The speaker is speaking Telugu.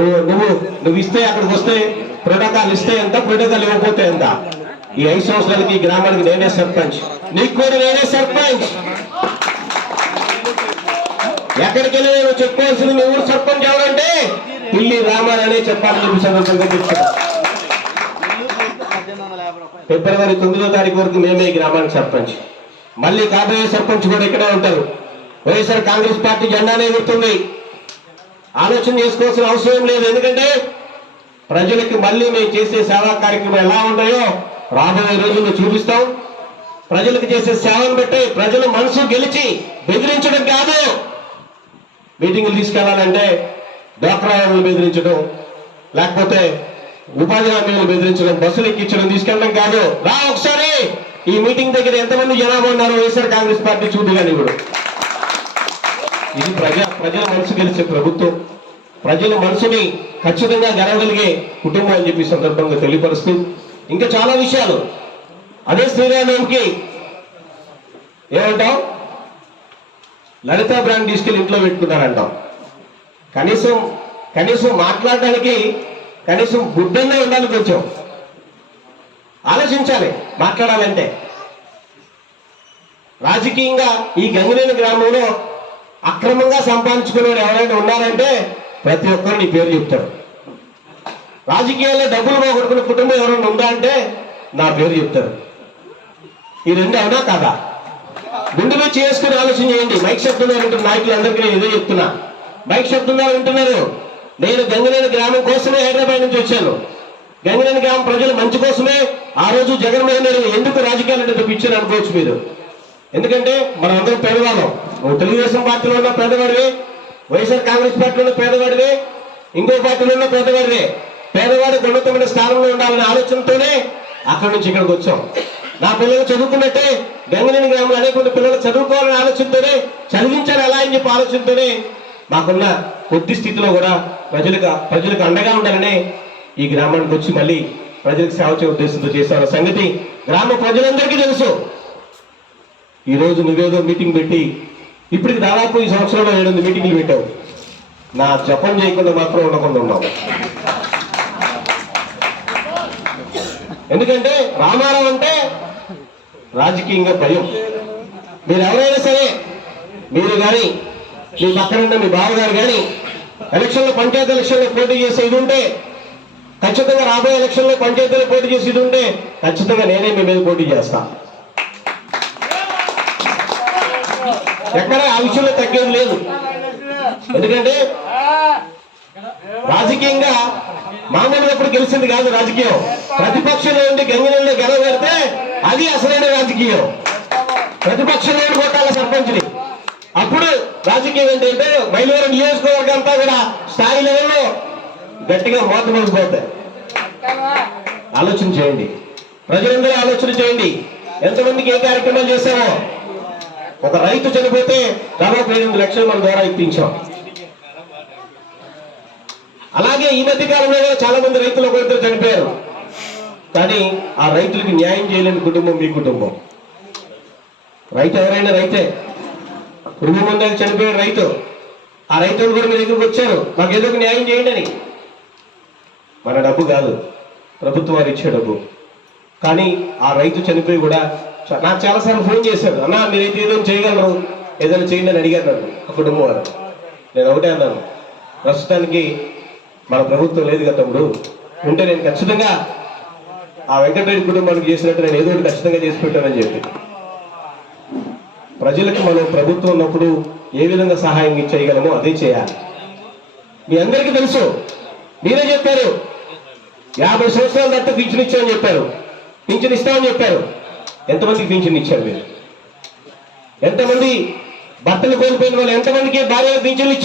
నువ్వు నువ్వు ఇస్తే అక్కడికి వస్తే ప్రోటోకాల్ ఇస్తే ఎంత, ప్రోటోకాల్ ఇవ్వకపోతే ఎంత. ఈ 5 సంవత్సరాలకి ఈ గ్రామానికి నేనే సర్పంచ్, నీకు కూడా నేనే సర్పంచ్. ఎక్కడికి వెళ్ళి నేను చెప్పుకోవాల్సింది మీ ఊరు సర్పంచ్ ఎవరంటే పిల్లి రామారానే చెప్పాలని చెప్పి సందర్భంగా చెప్తున్నా. ఫిబ్రవరి 9వ తారీఖు వరకు మేమే ఈ గ్రామానికి సర్పంచ్. మళ్ళీ కాబోయే సర్పంచ్ కూడా ఇక్కడే ఉంటారు. వైఎస్ఆర్ కాంగ్రెస్ పార్టీ జెండానే ఎగురుతుంది. ఆలోచన చేసుకోవాల్సిన అవసరం లేదు. ఎందుకంటే ప్రజలకు మళ్ళీ మేము చేసే సేవా కార్యక్రమం ఎలా ఉన్నాయో రాబోయే రోజుల్లో చూపిస్తాం. ప్రజలకు చేసే సేవను బట్టి ప్రజల మనసు గెలిచి బెదిరించడం కాదు. మీటింగులు తీసుకెళ్లాలంటే డ్వాక్రా వాళ్ళని బెదిరించడం, లేకపోతే ఉపాధి హామీలను బెదిరించడం, బస్సులు ఎక్కించడం, తీసుకెళ్ళడం కాదు. రా ఒకసారి ఈ మీటింగ్ దగ్గర ఎంతమంది జనాభా ఉన్నారో వైఎస్ఆర్ కాంగ్రెస్ పార్టీ చూడగానే ఇప్పుడు ఇది ప్రజల మనసు గెలిచే ప్రభుత్వం, ప్రజల మనసుని ఖచ్చితంగా గెలవగలిగే కుటుంబం అని చెప్పి సందర్భంగా తెలియపరుస్తూ ఇంకా చాలా విషయాలు. అదే శ్రీరామకి ఏమంటాం, లలిత బ్రాండ్ తీసుకెళ్ళి ఇంట్లో పెట్టుకున్నారంటాం. కనీసం మాట్లాడడానికి కనీసం బుద్ధంగా ఉండాలి. కొంచెం ఆలోచించాలి మాట్లాడాలంటే. రాజకీయంగా ఈ గంగినేని గ్రామంలో అక్రమంగా సంపాదించుకునే ఎవరైనా ఉన్నారంటే ప్రతి ఒక్కరు నీ పేరు చెప్తారు. రాజకీయాల్లో డబ్బులు పోగొట్టుకునే కుటుంబం ఎవరైనా ఉందా అంటే నా పేరు చెప్తారు. ఈ రెండు అవునా కాదా? గుండె మీద చేసుకుని ఆలోచన చేయండి. మైక్ శబ్దంలో వింటున్న నాయకులందరికీ నేను ఏదో చెప్తున్నా. మైక్ శబ్దంలో వింటున్నారు. నేను గంగినేని గ్రామం కోసమే హైదరాబాద్ నుంచి వచ్చాను. గంగినేని గ్రామం ప్రజల మంచి కోసమే ఆ రోజు జగన్మోహన్ రెడ్డి ఎందుకు రాజకీయాలు తెప్పించారు అనుకోవచ్చు మీరు. ఎందుకంటే మనం అందరం పేదవాళ్ళం. నువ్వు తెలుగుదేశం పార్టీలో ఉన్న పేదవాడివే, వైఎస్ఆర్ కాంగ్రెస్ పార్టీలో ఉన్న పేదవాడివే, ఇంకో పార్టీలో ఉన్న పేదవాడివే. పేదవాడి ఉన్నతమైన స్థానంలో ఉండాలనే ఆలోచనతోనే అక్కడి నుంచి ఇక్కడికి వచ్చాం. నా పిల్లలు చదువుకున్నట్టే గంగినేని గ్రామంలో అనేక మంది పిల్లలు చదువుకోవాలనే ఆలోచనతోనే, చదివించాలి ఎలా అని చెప్పి ఆలోచనతోనే మాకున్న కొద్ది స్థితిలో కూడా ప్రజలకు అండగా ఉండాలనే ఈ గ్రామానికి వచ్చి మళ్ళీ ప్రజలకు సేవ చేయ ఉద్దేశంతో చేస్తున్న సంగతి గ్రామ ప్రజలందరికీ తెలుసు. ఈరోజు నువ్వేదో మీటింగ్ పెట్టి ఇప్పటికి దాదాపు ఈ సంవత్సరంలో 7 మీటింగ్లు పెట్టావు. నా జపం చేయకుండా మాత్రం ఉండకుండా ఉన్నావు. ఎందుకంటే రామారావు అంటే రాజకీయంగా భయం. మీరు ఎవరైనా సరే, మీరు కానీ మీ పక్కనున్న మీ బావగారు కానీ ఎలక్షన్లో పంచాయతీ ఎలక్షన్లో పోటీ చేసే ఇది ఉంటే, ఖచ్చితంగా రాబోయే ఎలక్షన్లో పంచాయతీలో పోటీ చేసి ఇది ఉంటే ఖచ్చితంగా నేనే మీ మీద పోటీ చేస్తా. ఎక్కడ ఆ విషయంలో తగ్గేది లేదు. ఎందుకంటే రాజకీయంగా మామూలుగా ఎప్పుడు గెలిచింది కాదు రాజకీయం. ప్రతిపక్షంలో ఉండి గంగినేనిలో గెలవబెడితే అది అసలైన రాజకీయం. ప్రతిపక్షంలో కొట్టాల సర్పంచ్ని. అప్పుడు రాజకీయం ఏంటంటే మైలవరం నియోజకవర్గం అంతా కూడా స్థాయి లెవెల్లో గట్టిగా మోత మోగిపోతాయి. ఆలోచన చేయండి, ప్రజలందరూ ఆలోచన చేయండి. ఎంతమందికి ఏ కార్యక్రమాలు చేశామో. ఒక రైతు చనిపోతే దాదాపు 8 లక్షలు మన ద్వారా ఇప్పించాం. అలాగే ఈ మధ్య కాలంలో చాలా మంది రైతులు ఒకరిద్దరు చనిపోయారు. కానీ ఆ రైతులకి న్యాయం చేయలేని కుటుంబం మీ కుటుంబం. రైతు ఎవరైనా రైతే. కుటుంబం ముందు చనిపోయాడు రైతు. ఆ రైతులు కూడా మీ దగ్గరకు వచ్చారు, మాకు ఏదో ఒక న్యాయం చేయండి అని. మన డబ్బు కాదు, ప్రభుత్వం వారు ఇచ్చే డబ్బు. కానీ ఆ రైతు చనిపోయి కూడా నాకు చాలాసార్లు ఫోన్ చేశాడు, అన్నా మీరైతే ఏదో చేయగలరు, ఏదైనా చేయండి అని అడిగారు నన్ను ఆ కుటుంబం వారు. నేను ఒకటే అన్నాను, ప్రస్తుతానికి మన ప్రభుత్వం లేదు కదా తమ్ముడు, ఉంటే నేను ఖచ్చితంగా ఆ వెంకటరెడ్డి కుటుంబానికి చేసినట్టు నేను ఏదో ఒకటి ఖచ్చితంగా చేసి పెట్టానని చెప్పి. ప్రజలకు మనం ప్రభుత్వం ఉన్నప్పుడు ఏ విధంగా సహాయం చేయగలమో అదే చేయాలి. మీ అందరికీ తెలుసు, మీరే చెప్పారు 50 సంవత్సరాల దాకా పింఛన్ ఇచ్చామని చెప్పారు, పింఛన్ ఇస్తామని చెప్పారు. ఎంతమందికి పింఛన్ ఇచ్చారు మీరు? ఎంతమంది భర్తలు కోల్పోయిన వాళ్ళు ఎంతమందికి భార్య పింఛన్లు ఇచ్చారు?